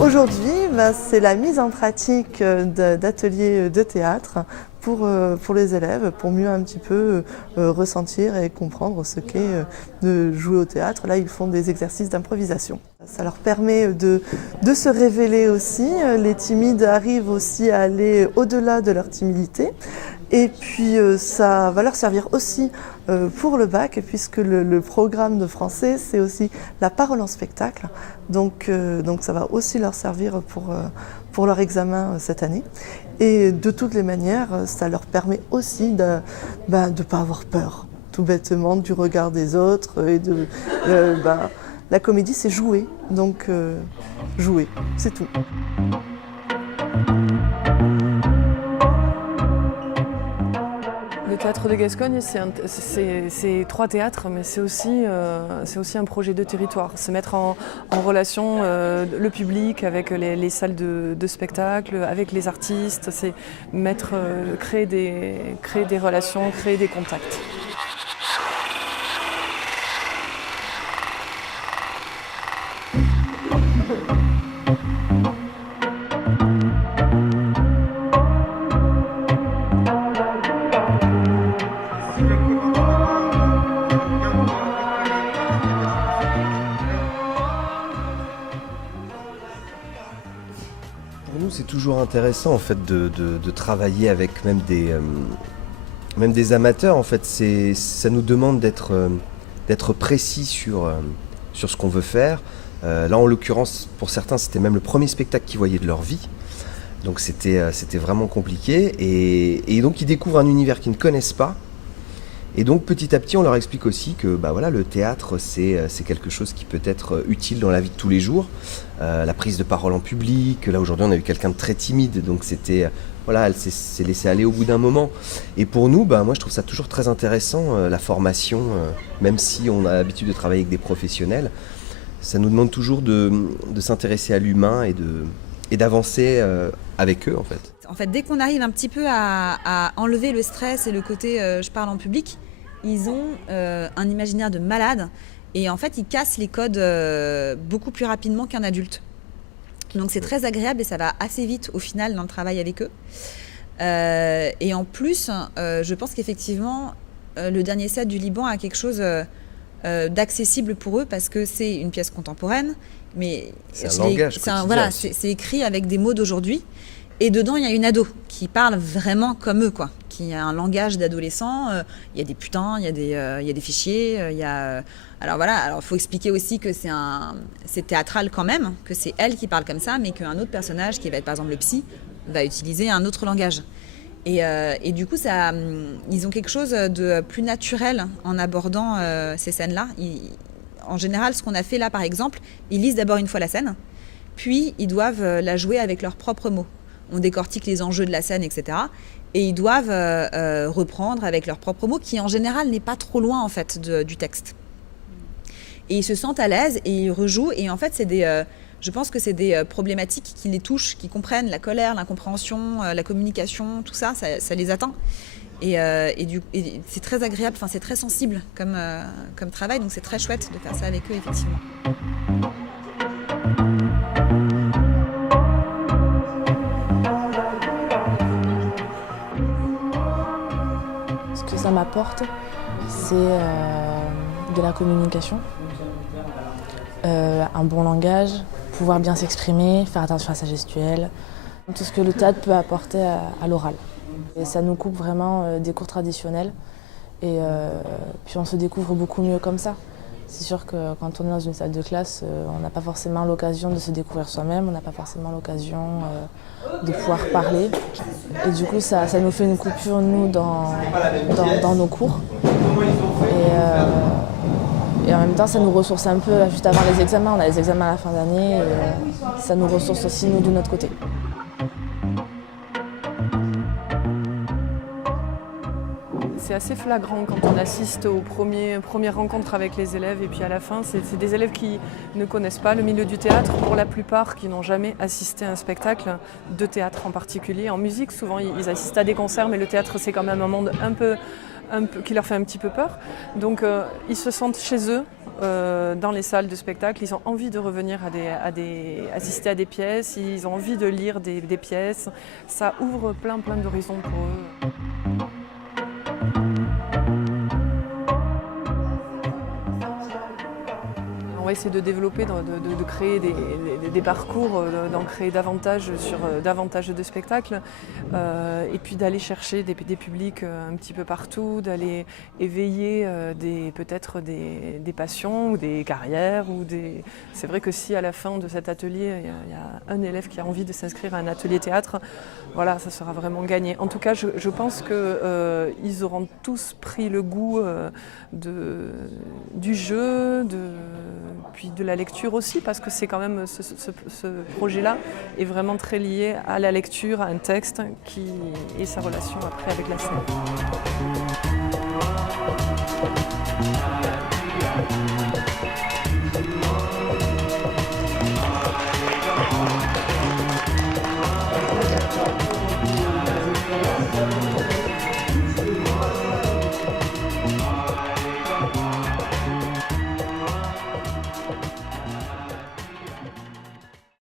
Aujourd'hui, c'est la mise en pratique d'ateliers de théâtre pour les élèves, pour mieux un petit peu ressentir et comprendre ce qu'est de jouer au théâtre. Là, ils font des exercices d'improvisation. Ça leur permet de se révéler aussi. Les timides arrivent aussi à aller au-delà de leur timidité. Et puis ça va leur servir aussi pour le bac, puisque le programme de français, c'est aussi la parole en spectacle. Donc ça va aussi leur servir pour leur examen cette année. Et de toutes les manières, ça leur permet aussi de ne pas avoir peur, tout bêtement, du regard des autres. Et la comédie, c'est jouer, donc jouer, c'est tout. Le théâtre de Gascogne, c'est 3 théâtres, mais c'est aussi un projet de territoire. C'est mettre en relation le public avec les salles de spectacle, avec les artistes, c'est créer des relations, créer des contacts. Pour nous, c'est toujours intéressant en fait de travailler avec même des amateurs. En fait, ça nous demande d'être précis sur ce qu'on veut faire. Là, en l'occurrence, pour certains, c'était même le premier spectacle qu'ils voyaient de leur vie. Donc c'était vraiment compliqué. Et donc, ils découvrent un univers qu'ils ne connaissent pas. Et donc petit à petit, on leur explique aussi que le théâtre, c'est quelque chose qui peut être utile dans la vie de tous les jours. La prise de parole en public, là aujourd'hui on a eu quelqu'un de très timide, donc elle s'est laissée aller au bout d'un moment. Et pour nous, moi je trouve ça toujours très intéressant, la formation, même si on a l'habitude de travailler avec des professionnels, ça nous demande toujours de s'intéresser à l'humain et d'avancer avec eux en fait. En fait, dès qu'on arrive un petit peu à enlever le stress et le côté je parle en public, ils ont un imaginaire de malade et en fait, ils cassent les codes beaucoup plus rapidement qu'un adulte. Donc c'est très agréable et ça va assez vite au final dans le travail avec eux. Et en plus, je pense qu'effectivement, le dernier set du Liban a quelque chose d'accessible pour eux parce que c'est une pièce contemporaine, mais c'est un langage quotidien. C'est écrit avec des mots d'aujourd'hui. Et dedans, il y a une ado qui parle vraiment comme eux, quoi. Qui a un langage d'adolescent. Il y a des putains, il y a des fichiers. Alors, faut expliquer aussi que c'est théâtral quand même, que c'est elle qui parle comme ça, mais qu'un autre personnage, qui va être par exemple le psy, va utiliser un autre langage. Et du coup, ils ont quelque chose de plus naturel en abordant ces scènes-là. En général, ce qu'on a fait là, par exemple, ils lisent d'abord une fois la scène, puis ils doivent la jouer avec leurs propres mots. On décortique les enjeux de la scène, etc. Et ils doivent reprendre avec leurs propres mots, qui en général n'est pas trop loin en fait du texte. Et ils se sentent à l'aise et ils rejouent. Et en fait, je pense que c'est des problématiques qui les touchent, qui comprennent la colère, l'incompréhension, la communication, tout ça, ça les atteint. Et c'est très agréable, c'est très sensible comme travail. Donc c'est très chouette de faire ça avec eux, effectivement. Ce que ça m'apporte, c'est de la communication, un bon langage, pouvoir bien s'exprimer, faire attention à sa gestuelle, tout ce que le théâtre peut apporter à l'oral. Et ça nous coupe vraiment des cours traditionnels et puis on se découvre beaucoup mieux comme ça. C'est sûr que quand on est dans une salle de classe, on n'a pas forcément l'occasion de se découvrir soi-même, on n'a pas forcément l'occasion de pouvoir parler. Et du coup, ça nous fait une coupure, nous, dans nos cours. Et en même temps, ça nous ressource un peu juste avant les examens. On a les examens à la fin d'année et ça nous ressource aussi, nous, de notre côté. C'est assez flagrant quand on assiste aux premières rencontres avec les élèves et puis à la fin, c'est des élèves qui ne connaissent pas le milieu du théâtre, pour la plupart qui n'ont jamais assisté à un spectacle de théâtre en particulier. En musique, souvent ils assistent à des concerts, mais le théâtre c'est quand même un monde un qui leur fait un petit peu peur. Donc ils se sentent chez eux dans les salles de spectacle, ils ont envie de revenir assister à des pièces, ils ont envie de lire des pièces. Ça ouvre plein d'horizons pour eux. On va essayer de développer, de créer des parcours, d'en créer davantage sur davantage de spectacles et puis d'aller chercher des publics un petit peu partout, d'aller éveiller peut-être des passions ou des carrières. C'est vrai que si à la fin de cet atelier, il y a un élève qui a envie de s'inscrire à un atelier théâtre, voilà, ça sera vraiment gagné. En tout cas, je pense qu'ils auront tous pris le goût du jeu, puis de la lecture aussi, parce que c'est quand même ce projet-là est vraiment très lié à la lecture, à un texte et sa relation après avec la scène.